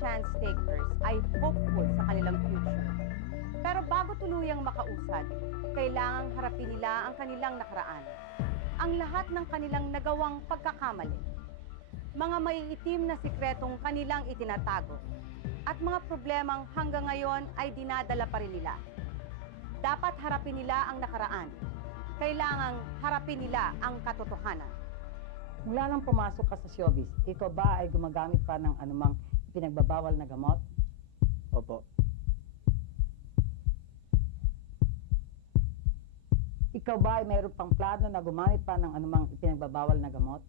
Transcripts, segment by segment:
chance takers ay hopeful sa kanilang future. Pero bago tuluyang makausad, kailangang harapin nila ang kanilang nakaraan, ang lahat ng kanilang nagawang pagkakamali, mga maiitim na sikretong kanilang itinatago, at mga problemang hanggang ngayon ay dinadala pa rin nila. Dapat harapin nila ang nakaraan. Kailangang harapin nila ang katotohanan. Mula nang pumasok ka sa showbiz, ikaw ba ay gumagamit pa ng anumang ipinagbabawal na gamot? Opo. Ikaw ba ay mayroon pang plano na gumamit pa ng anumang ipinagbabawal na gamot?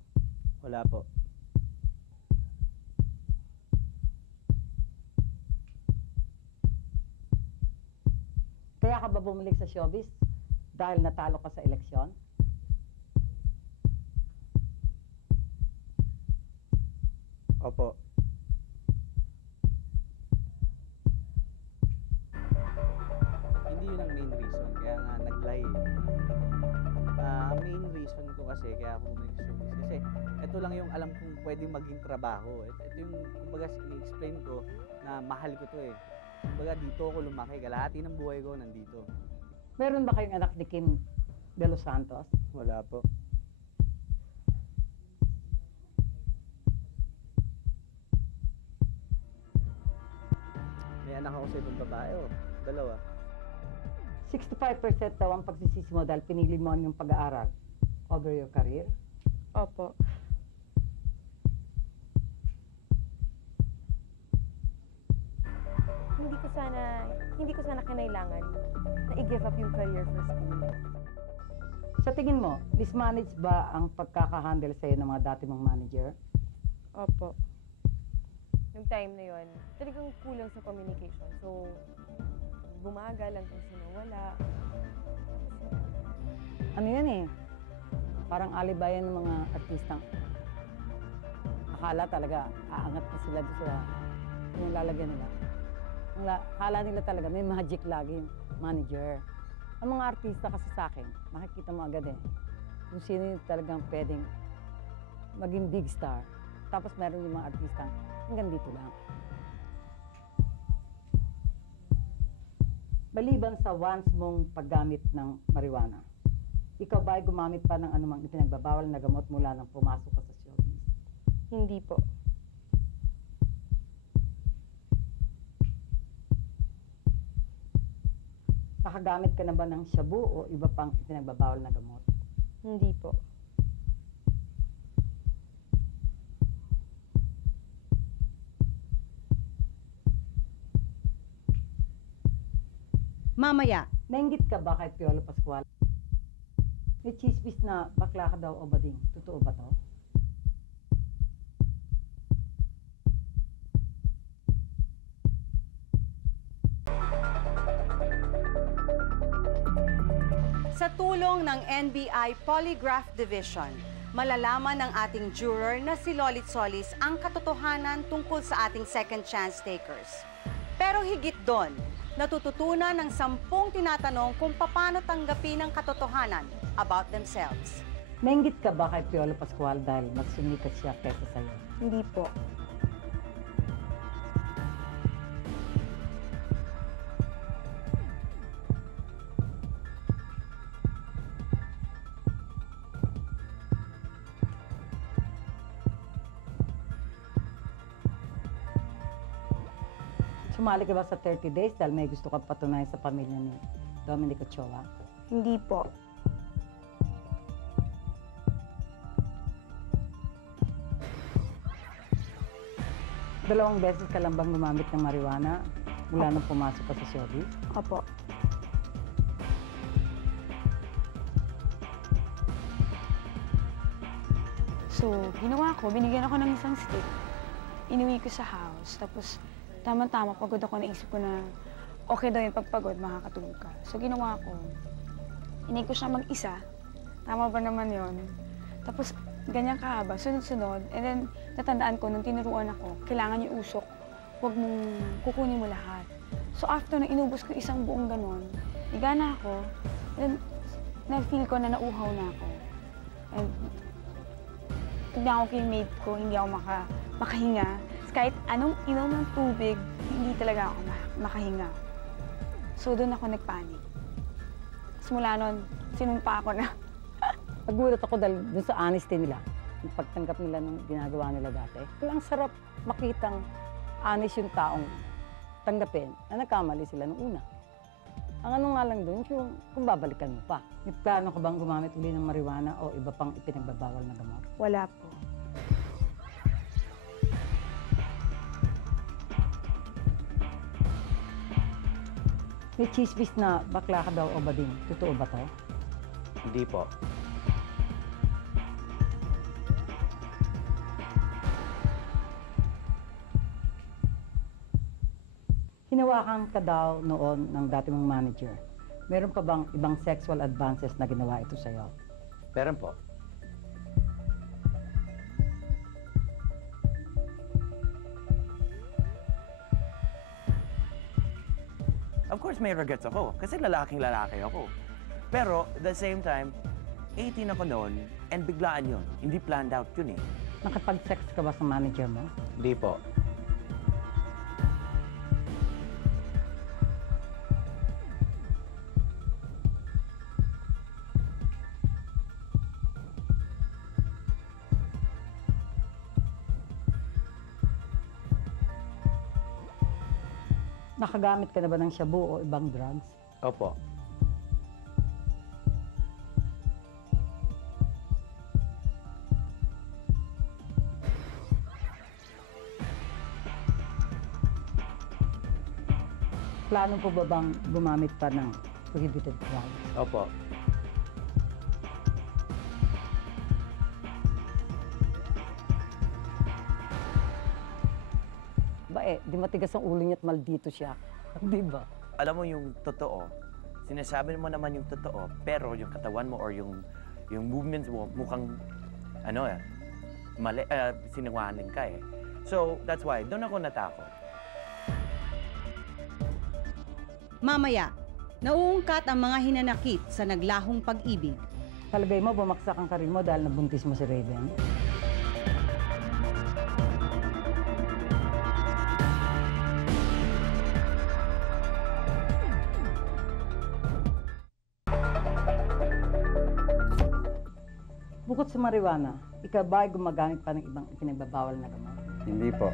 Wala po. Kaya ka ba bumalik sa showbiz dahil natalo ka sa eleksyon? Opo. Hindi yun ang main reason, kaya nga nag-lie. Ang main reason ko kasi kaya ako bumalik sa showbiz kasi ito lang yung alam kong pwedeng maging trabaho. Ito yung kumbaga i-explain ko na mahal ko to eh. Kumbaga dito ako lumaki, kalahati ng buhay ko nandito. Meron ba kayong anak ni Kim De Los Santos? Wala po. May anak ako sa ibang babae oh. Dalawa. 65% daw ang pagsisisi mo dahil pinili mo yung pag-aaral over your career? Opo. Hindi ko sana kinailangan na i-give up yung career for school. Sa tingin mo, mismanage ba ang pagkakahandle sa'yo ng mga dati mong manager? Opo. Yung time na yon, talagang kulang sa communication. So, bumagal lang kung sino wala. Ano yan eh? Parang alibayan ng mga artistang akala talaga aangat na sila doon sa yung lalagyan nila. Akala nila talaga may magic lagi yung manager. Ang mga artista kasi sa akin, makikita mo agad eh. Kung sino yung talagang pwedeng maging big star. Tapos meron yung mga artista hanggang dito lang. Maliban sa once mong paggamit ng marijuana, ikaw ba ay gumamit pa ng anumang ipinagbabawal na gamot mula nang pumasok ka sa showbiz? Hindi po. Nakagamit ka na ba ng shabu o iba pang ipinagbabawal na gamot? Hindi po. Mamaya, Nainggit ka ba kay Piolo Pascual? May chismis na bakla ka daw o bading. Totoo ba to? sa tulong ng NBI Polygraph Division, malalaman ng ating juror na si Lolit Solis ang katotohanan tungkol sa ating second chance takers. Pero higit doon, natututunan ng 10 tinatanong kung paano tanggapin ang katotohanan about themselves. Nainggit ka ba kay Piolo Pascual dahil mas sumikat siya kaysa sa'yo? Hindi po. Sumali ka ba sa 30 days dahil may gusto ka patunayan sa pamilya ni Dominic Ochoa? Hindi po. Dalawang beses ka lang bang gumamit ng marijuana mula nung pumasok ka sa showbiz? Opo. So, ginawa ko, binigyan ako ng isang stick. Inuwi ko sa house. Tapos, tama-tama, pagod ako, naisip ko na okay daw yung pagpagod, makakatulog ka. So, ginawa ko. Inay ko siya mag-isa. Tama ba naman yon? Tapos, ganyan kahaba, sunod-sunod. And then, natandaan ko, nung tinuruan ako, kailangan yung usok. Huwag mong kukunin mo lahat. So, after na inubos ko isang buong ganon, higa na ako. And na-feel ko na nauhaw na ako. And tignan ko kay mate ko, hindi ako makahinga. kahit anong inom ng tubig, hindi talaga ako makahinga. So doon ako nagpanik. Simula nun, sinumpa ako na. Nagulat ako dahil dun sa honesty nila, yung pagtanggap nila ng ginagawa nila dati. Ang sarap makitang honest yung taong tanggapin na nagkamali sila nung una. Ang ano nga lang doon, yung kung babalikan mo pa. May plano ka bang gumamit uli ng marijuana o iba pang ipinagbabawal na gamot? Wala po. May chismis na bakla ka daw o bading. Totoo ba to? Hindi po. Hinawakan ka daw noon ng dati mong manager. Meron pa bang ibang sexual advances na ginawa ito sa'yo? Meron po. Of course, may regrets ako kasi lalaking lalaki ako. Pero, at the same time, 18 ako noon and biglaan yun. Hindi planned out yun eh. Nakapag-sex ka ba sa manager mo? Hindi po. Nakagamit ka na ba ng shabu o ibang drugs? Opo. Plano po ba bang gumamit pa ng prohibited drugs? Opo. Di matigas ang ulo niya at maldito siya. Di ba? Alam mo yung totoo, sinasabi mo naman yung totoo, pero yung katawan mo or yung movements mo mukhang, mali, sinungaling ka eh. So, that's why, doon ako natakot. Mamaya, nauungkat ang mga hinanakit sa naglahong pag-ibig. Palagay mo, bumaksak ang karir mo dahil nabuntis mo si Raven? Bukod sa marijuana, ikaw ba ay gumagamit pa ng ibang ipinagbabawal na gamot? Hindi po.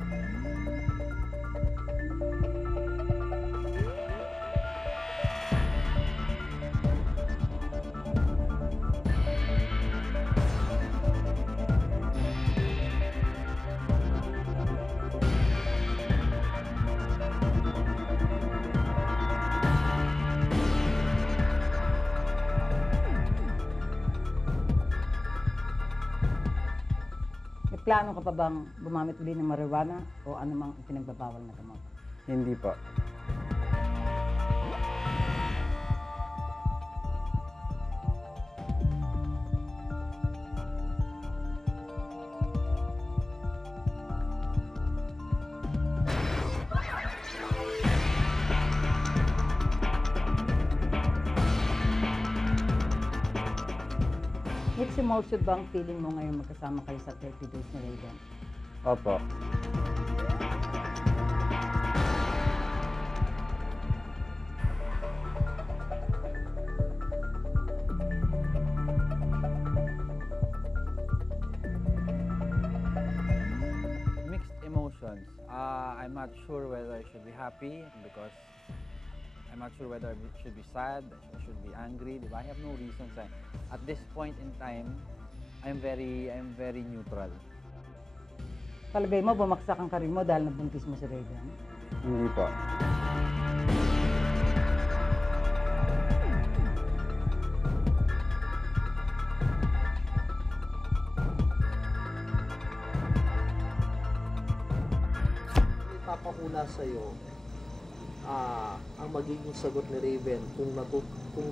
May plano ka pa bang gumamit uli ng marijuana o anumang ipinagbabawal na gamot? Hindi po. Mixed emotion ba ang feeling mo ngayon magkasama kayo sa 30 days na Raven? Opo. Mixed emotions. I'm not sure whether I should be happy because I'm not sure whether I should be sad, I should be angry. Diba? I have no reasons. At this point in time, I'm very neutral. Palagay mo, bumaksak ang karir mo dahil nabuntis mo si Raven? Hindi po. Ipapakuna sa'yo ang magiging sagot ni Raven kung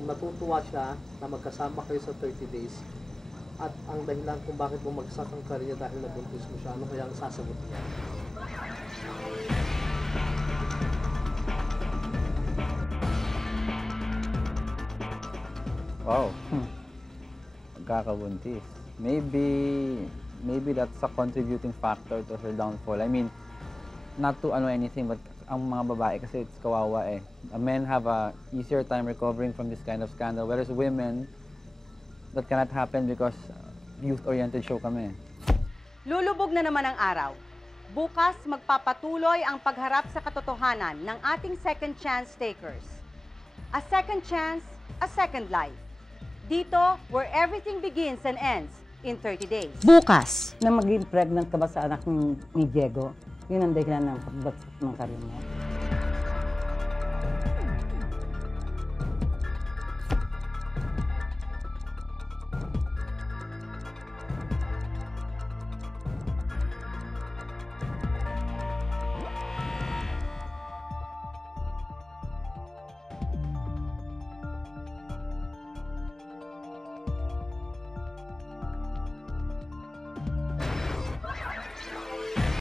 natutuwa siya na magkasama kayo sa 30 days at ang dahilan kung bakit bumagsak ang career niya dahil nabuntis mo siya, ano kaya ang sasagot niya? Wow. Magkakabuntis. Maybe that's a contributing factor to her downfall. I mean, not to anything, but ang mga babae kasi it's kawawa eh. Men have a easier time recovering from this kind of scandal, whereas women, that cannot happen because youth-oriented show kami. Lulubog na naman ang araw. Bukas magpapatuloy ang pagharap sa katotohanan ng ating second chance takers. A second chance, a second life. Dito, where everything begins and ends in 30 days. Bukas! Na maging pregnant ka ba sa anak ni Diego, yun ang dahilan ng pagbagsak ng karir mo.